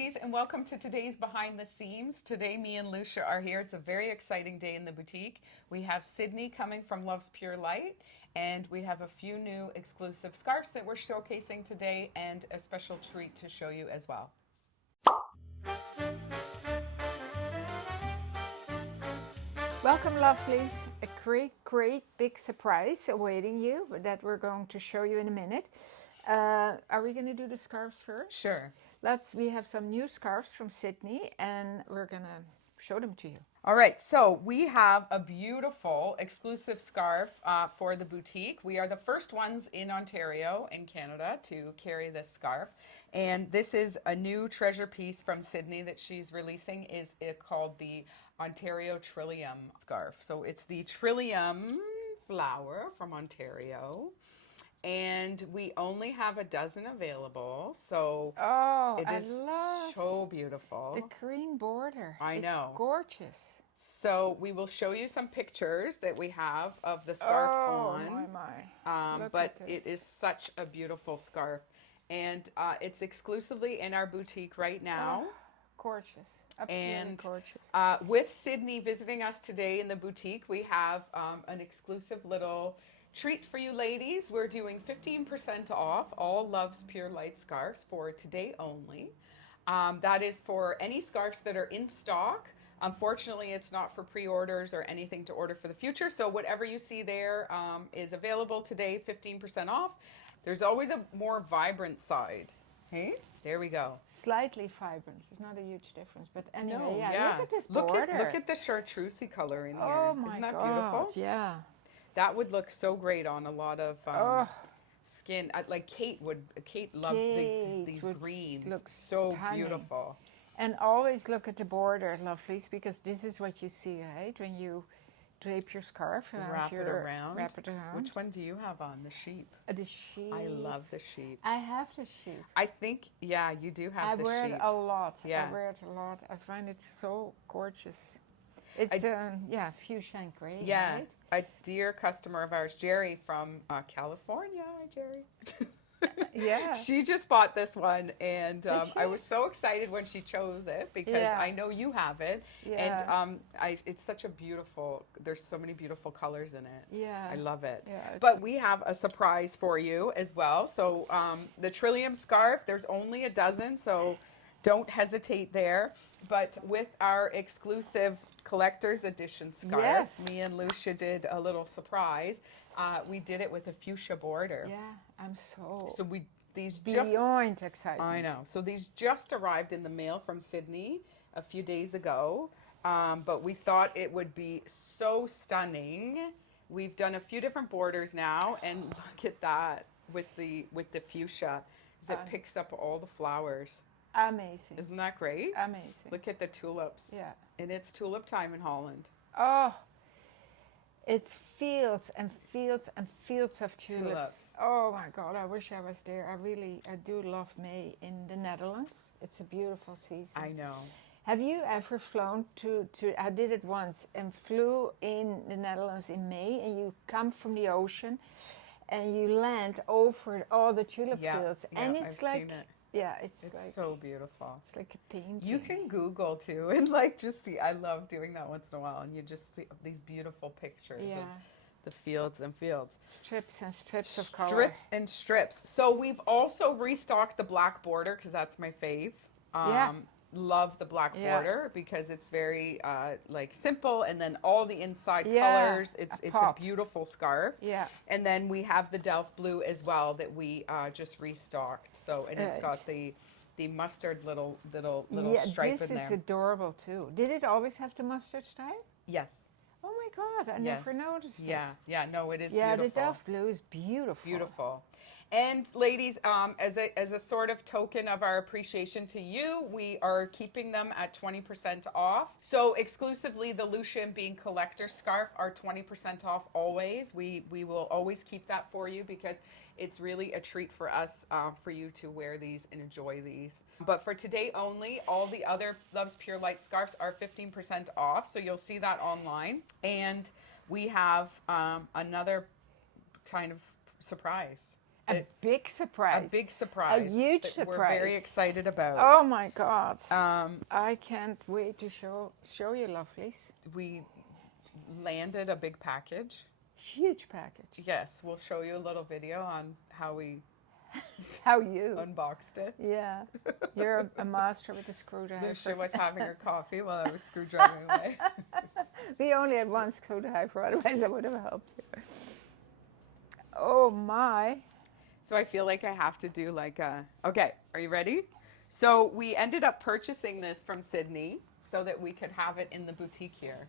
ladies, and welcome to today's Behind the Seams. Today, me and Lousje are here. It's a very exciting day in the boutique. We have Cydney coming from Love's Pure Light, and we have a few new exclusive scarves that we're showcasing today, and a special treat to show you as well. Welcome, lovelies. A great big surprise awaiting you that we're going to show you in a minute. Are we going to do the scarves first? Sure. We have some new scarves from Cydney, and we're going to show them to you. All right, so we have a beautiful exclusive scarf for the boutique. We are the first ones in Ontario and Canada to carry this scarf. And this is a new treasure piece from Cydney that she's releasing. Is it called the Ontario Trillium scarf. So it's the Trillium flower from Ontario. And we only have a dozen available, so it is so beautiful. The green border. I know. It's gorgeous. So we will show you some pictures that we have of the scarf on. My. But it is such a beautiful scarf. And it's exclusively in our boutique right now. Gorgeous. Absolutely gorgeous. With Cydney visiting us today in the boutique, we have an exclusive little treat for you ladies. We're doing 15% off all Love's Pure Light scarves for today only. That is for any scarves that are in stock. Unfortunately, it's not for pre-orders or anything to order for the future. So whatever you see there is available today, 15% off. There's always a more vibrant side. Hey, there we go. Slightly vibrant. It's not a huge difference, but anyway, no, look at this border. Look at the chartreusey color in here. Oh my Isn't that God, beautiful? yeah. That would look so great on a lot of skin. Like Kate loved these greens. Look so tiny. Beautiful. And always look at the border, lovelies, because this is what you see, right? When you drape your scarf Wrap it around. Which one do you have on? The sheep. The sheep. I love the sheep. I have the sheep. I think, yeah, you do have the sheep. I wear it a lot. Yeah. I wear it a lot. I find it so gorgeous. It's, fuchsia and gray, yeah. right? A dear customer of ours, Jerry from California. Hi, Jerry. Yeah. She just bought this one, and I was so excited when she chose it because I know you have it. Yeah. And it's such a beautiful, there's so many beautiful colors in it. Yeah. I love it. Yeah, but we have a surprise for you as well. So the Trillium scarf, there's only a dozen, so don't hesitate there. But with our exclusive collector's edition scarf, me and Lousje did a little surprise. We did it with a fuchsia border. Yeah, I'm so these beyond excited. I know. So these just arrived in the mail from Cydney a few days ago. But we thought it would be so stunning. We've done a few different borders now, and look at that with the fuchsia, as it picks up all the flowers. Amazing. Isn't that great? Amazing. Look at the tulips. Yeah. And it's tulip time in Holland. Oh, it's fields and fields and fields of tulips. Oh my God, I wish I was there. I do love May in the Netherlands. It's a beautiful season. I know. Have you ever flown I did it once and flew in the Netherlands in May, and you come from the ocean and you land over all the tulip fields. And it's I've like, seen it. yeah, it's like so beautiful. It's like a painting. You can Google too and just see. I love doing that once in a while, and you just see these beautiful pictures of the fields and fields. Strips and strips of color. Strips and strips. So we've also restocked the black border because that's my fave. Love the black border because it's very simple, and then all the inside colors. It's a beautiful scarf. Yeah. And then we have the Delft blue as well that we just restocked. So it's got the mustard little stripe in there. This is adorable too. Did it always have the mustard stripe? Yes. Oh my God, I never noticed it. Yeah, no, it is beautiful. Yeah, the Delft blue is beautiful. Beautiful. And ladies, as a sort of token of our appreciation to you, we are keeping them at 20% off. So exclusively the Lousje Bean collector scarf are 20% off always. We will always keep that for you because it's really a treat for us for you to wear these and enjoy these. But for today only, all the other Love's Pure Light scarves are 15% off. So you'll see that online. And we have another kind of surprise. A big surprise. A big surprise. A huge that surprise. We're very excited about. Oh my God. I can't wait to show you, lovelies. We landed a big package. Huge package. Yes, we'll show you a little video on how we unboxed it. Yeah. You're a master with a screwdriver. She was having her coffee while I was screwdriving away. We only had one screwdriver, otherwise I would have helped you. Oh my. So I feel like I have to do like a... Okay, are you ready? So we ended up purchasing this from Cydney so that we could have it in the boutique here.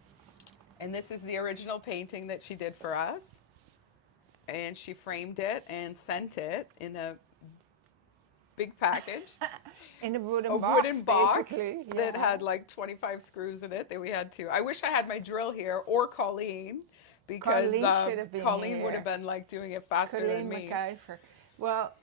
And this is the original painting that she did for us. And she framed it and sent it in a big package. In a wooden box basically. That had like 25 screws in it that we had to. I wish I had my drill here or Colleen, because Colleen would have been like doing it faster than me. MacGyver. Well,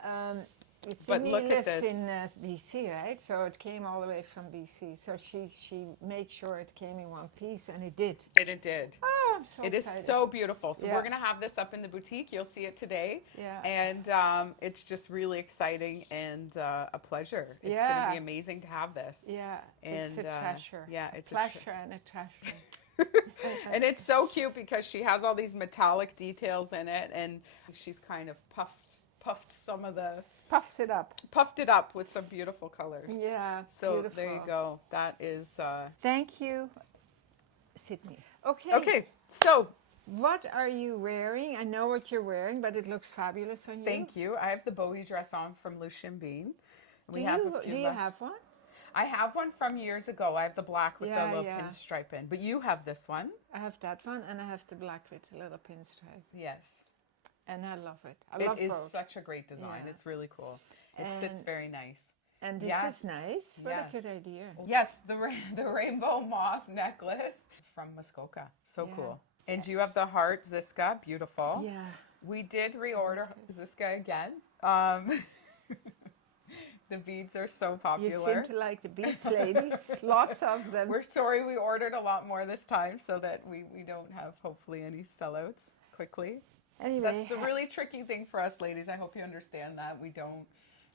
Cydney lives in BC, right? So it came all the way from BC. So she made sure it came in one piece, and it did. And it did. Oh, I'm so excited. It is so beautiful. So we're going to have this up in the boutique. You'll see it today. Yeah. And it's just really exciting and a pleasure. It's going to be amazing to have this. Yeah. And, it's a treasure. Yeah, it's a pleasure and a treasure. And it's so cute because she has all these metallic details in it, and she's kind of puffed some of the... Puffed it up. Puffed it up with some beautiful colors. Yeah, so beautiful. There you go. That is... Thank you, Cydney. Okay. Okay, so... What are you wearing? I know what you're wearing, but it looks fabulous on you. Thank you. I have the Bowie dress on from Lousje Bean. Do you have one? I have one from years ago. I have the black with the little pinstripe in. But you have this one. I have that one, and I have the black with the little pinstripe. Yes. And I love it. I love both. It is such a great design. Yeah. It's really cool. It sits very nice. And this is nice. What a good idea. Yes, the rainbow moth necklace from Muskoka. So cool. And you have the heart Ziska. Beautiful. Yeah. We did reorder Ziska again. The beads are so popular. You seem to like the beads, ladies. Lots of them. We're sorry we ordered a lot more this time so that we don't have, hopefully, any sellouts quickly. Anyway. That's a really tricky thing for us, ladies. I hope you understand that. We don't,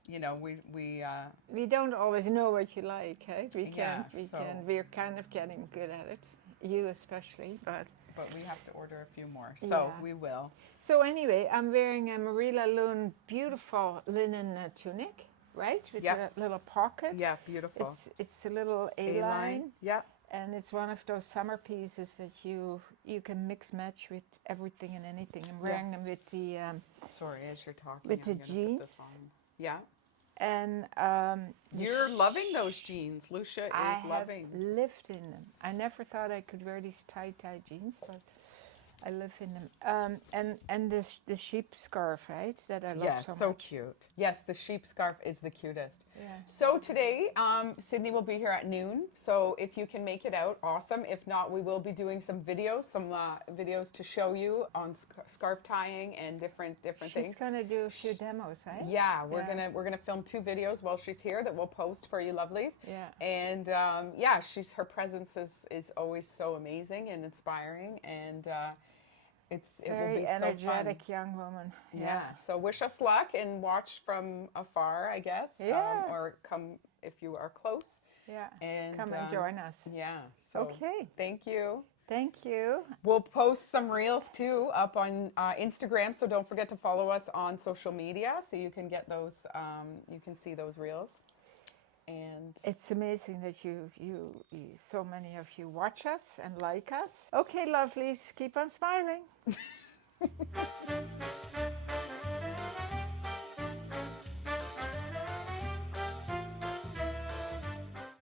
we don't always know what you like, eh? We're kind of getting good at it. You especially, but we have to order a few more, so we will. So anyway, I'm wearing a Marilla Loon beautiful linen tunic. Right? With a little pocket. Yeah, beautiful. It's a little A-line. Yeah. And it's one of those summer pieces that you can mix match with everything and anything. I'm wearing them with the sorry, as you're talking, with the jeans. Put this on. Yeah. And you're loving those jeans. Lousje is loving. I have lived in them. I never thought I could wear these tight jeans, but I live in them. And the sheep scarf, right? That I love so much. So cute. Yes, the sheep scarf is the cutest. Yeah. So today, Cydney will be here at noon. So if you can make it out, awesome. If not, we will be doing some videos, to show you on scarf tying and different things. She's gonna do a few demos, right? Yeah, we're gonna film 2 videos while she's here that we'll post for you, lovelies. Yeah. And her presence is always so amazing and inspiring, and it will be energetic so fun. Young woman. Yeah. So wish us luck and watch from afar, I guess. Yeah. Or come if you are close. Yeah. And come and join us. Yeah. So okay. Thank you. Thank you. We'll post some reels too up on Instagram, so don't forget to follow us on social media so you can get those. You can see those reels. And it's amazing that you so many of you watch us and like us. Okay, lovelies, keep on smiling.